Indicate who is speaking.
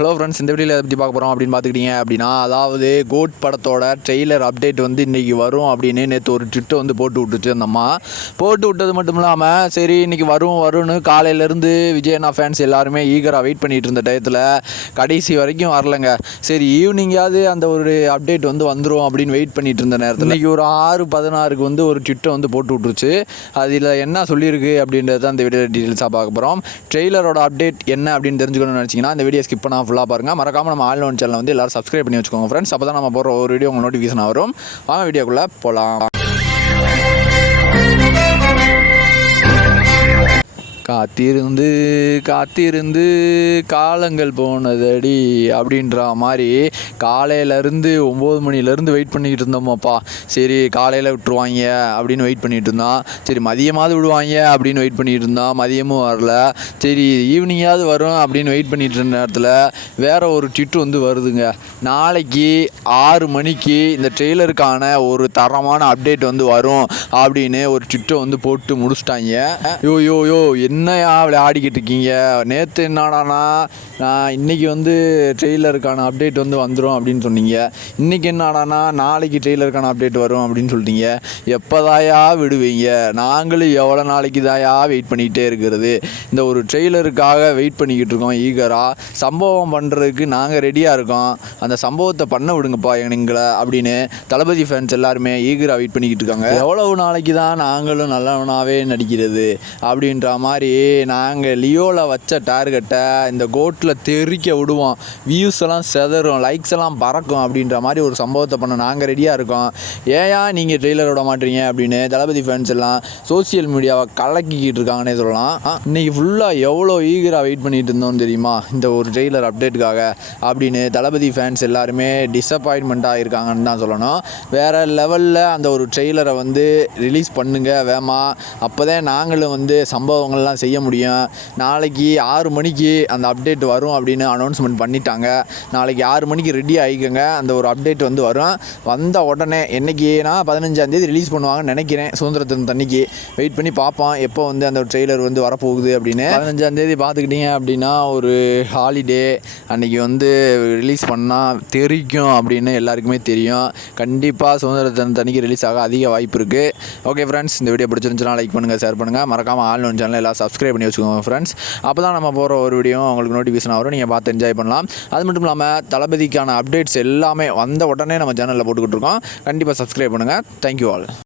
Speaker 1: Hello friends இந்த வீடியோவில் எதை பற்றி பார்க்க போகிறோம் அப்படின்னு பார்த்துக்கிட்டீங்க அப்படின்னா அதாவது கோட் படத்தோட ட்ரெய்லர் அப்டேட் வந்து இன்றைக்கி வரும் அப்படின்னு நேற்று ஒரு ட்விட்டை வந்து போட்டு விட்டுச்சு அந்த அம்மா. போட்டு விட்டது மட்டும் இல்லாமல் சரி இன்றைக்கி வரும் வரும்னு காலையிலேருந்து விஜயண்ணா ஃபேன்ஸ் எல்லாருமே ஈகராக வெயிட் பண்ணிகிட்டு இருந்த டயத்தில் கடைசி வரைக்கும் வரலங்க. சரி ஈவினிங்காவது அந்த ஒரு அப்டேட் வந்து வந்துடும் அப்படின்னு வெயிட் பண்ணிட்டு இருந்த நேரத்தில் இன்றைக்கி ஒரு ஆறு பதினாறுக்கு வந்து ஒரு ட்விட்டை வந்து போட்டு விட்டுருச்சு. அதில் என்ன சொல்லியிருக்கு அப்படின்றது அந்த வீடியோ டீட்டெயில்ஸாக பார்க்க போகிறோம் ட்ரெய்லரோட அப்டேட் என்ன அப்படின்னு தெரிஞ்சுக்கணும்னு நினச்சிங்கன்னா அந்த வீடியோ ஸ்கிப் பண்ணால் ஃபுல்லாக பாருங்கள் மறக்காமல் நம்ம ஆல் ஒன் சேனல் வந்து எல்லாரும் சப்ஸ்கிரைப் பண்ணி வச்சுக்கோங்க ஃப்ரெண்ட்ஸ் அப்போ தான் நம்ம போகிற ஒரு வீடியோ உங்களுக்கு நோட்டிஃபிகேஷன் வரும். வாங்க வீடியோக்குள்ளே போகலாம் காத்திருந்து காத்திருந்து காலங்கள் போனதடி அப்படின்ற மாதிரி காலையிலேருந்து ஒம்பது மணிலேருந்து வெயிட் பண்ணிக்கிட்டு இருந்தோமாப்பா. சரி காலையில் விட்டுருவாங்க அப்படின்னு வெயிட் பண்ணிகிட்டு இருந்தோம் சரி மதியமாவது விடுவாங்க அப்படின்னு வெயிட் பண்ணிகிட்டு இருந்தோம் மதியமும் வரல. சரி ஈவினிங்காவது வரும் அப்படின்னு வெயிட் பண்ணிகிட்டு இருந்த நேரத்தில் வேறு ஒரு ட்விட்டு வந்து வருதுங்க. நாளைக்கு ஆறு மணிக்கு இந்த ட்ரெய்லருக்கான ஒரு தரமான அப்டேட் வந்து வரும் அப்படின்னு ஒரு ட்விட்டை வந்து போட்டு முடிச்சிட்டாங்க. யோ யோ யோ என்னையா விளையாடிக்கிட்டு இருக்கீங்க? நேற்று என்னடானா நான் இன்றைக்கி வந்து ட்ரெய்லருக்கான அப்டேட் வந்து வந்துடும் அப்படின்னு சொன்னீங்க. இன்னைக்கு என்னடானா நாளைக்கு ட்ரெய்லருக்கான அப்டேட் வரும் அப்படின்னு சொல்லிட்டீங்க. எப்போதாயா விடுவீங்க? நாங்களும் எவ்வளோ நாளைக்கு தாயா வெயிட் பண்ணிக்கிட்டே இருக்கிறது? இந்த ஒரு ட்ரெய்லருக்காக வெயிட் பண்ணிக்கிட்டு இருக்கோம் ஈகராக சம்பவம் பண்ணுறதுக்கு நாங்கள் ரெடியாக இருக்கோம். அந்த சம்பவத்தை பண்ண விடுங்கப்பா எங்களை அப்படின்னு தளபதி ஃபேன்ஸ் எல்லாருமே ஈகராக வெயிட் பண்ணிக்கிட்டு இருக்காங்க. எவ்வளவு நாளைக்கு தான் நாங்களும் நல்லவனாகவே நடிக்கிறது அப்படின்ற மாதிரி நாங்கள் லியோவில் வச்ச டார்கெட்டை இந்த கோட்டில் தெறிக்க விடுவோம். வியூஸ் எல்லாம் செதறும் லைக்ஸ் எல்லாம் பறக்கும் அப்படின்ற மாதிரி ஒரு சம்பவத்தை பண்ண நாங்கள் ரெடியாக இருக்கோம். ஏயா நீங்கள் ட்ரெய்லர் விட மாட்டீங்க அப்படின்னு தளபதி ஃபேன்ஸ் எல்லாம் சோஷியல் மீடியாவை கலக்கிக்கிட்டு இருக்காங்கன்னே சொல்லலாம். இன்றைக்கி இன்னைக்கு ஃபுல்லாக எவ்வளோ ஈகராக வெயிட் பண்ணிட்டு இருந்தோம் தெரியுமா? இந்த ஒரு ட்ரெய்லர் அப்டேட்டுக்காக அப்படின்னு தளபதி ஃபேன்ஸ் எல்லாருமே டிசப்பாயின்மெண்ட்டாக இருக்காங்கன்னு தான் சொல்லணும். வேறு லெவலில் அந்த ஒரு ட்ரெய்லரை வந்து ரிலீஸ் பண்ணுங்க வேமா. அப்போ தான் நாங்களும் வந்து சம்பவங்கள்லாம் செய்ய முடியும். நாளைக்கு ஆறு மணிக்கு அந்த அப்டேட் வரும் அப்படின்னு அனௌன்ஸ்மெண்ட் பண்ணிட்டாங்க. நாளைக்கு ஆறு மணிக்கு ரெடி ஆகிக்கோங்க. அந்த ஒரு அப்டேட் வந்து வரும். வந்த உடனே என்றைக்கினா பதினஞ்சாந்தேதி ரிலீஸ் பண்ணுவாங்கன்னு நினைக்கிறேன் சுதந்திர தின தண்ணிக்கு வெயிட் பண்ணி பார்ப்போம் எப்போ வந்து அந்த ட்ரெய்லர் வந்து வரப்போகுது அப்படின்னு. பதினஞ்சாந்தேதி பார்த்துக்கிட்டீங்க அப்படின்னா ஒரு ஹாலிடே அன்னைக்கு வந்து ரிலீஸ் பண்ணால் தெரிக்கும் அப்படின்னு எல்லாருக்குமே தெரியும். கண்டிப்பாக சுதந்திர தின தனிக்கு ரிலீஸ் ஆக அதிக வாய்ப்பு இருக்குது ஓகே ஃப்ரெண்ட்ஸ் இந்த வீடியோ பிடிச்சிருந்துச்சுன்னா லைக் பண்ணுங்கள் ஷேர் பண்ணுங்கள் மறக்காமல் ஆல் ஒன் சேனல் எல்லாம் சப்ஸ்கிரைப் பண்ணி வச்சுக்கோங்க ஃப்ரெண்ட்ஸ் அப்போ தான் நம்ம போகிற ஒரு வீடியோ உங்களுக்கு நோட்டிஃபிகேஷன் வரும். நீங்கள் பார்த்து என்ஜாய் பண்ணலாம். அது மட்டும் இல்லாமல் தளபதிக்கான அப்டேட்ஸ் எல்லாமே வந்த உடனே நம்ம சேனலில் போட்டுக்கிட்டு இருக்கோம். கண்டிப்பாக சப்ஸ்கிரைப் பண்ணுங்கள் தேங்க்யூ ஆல்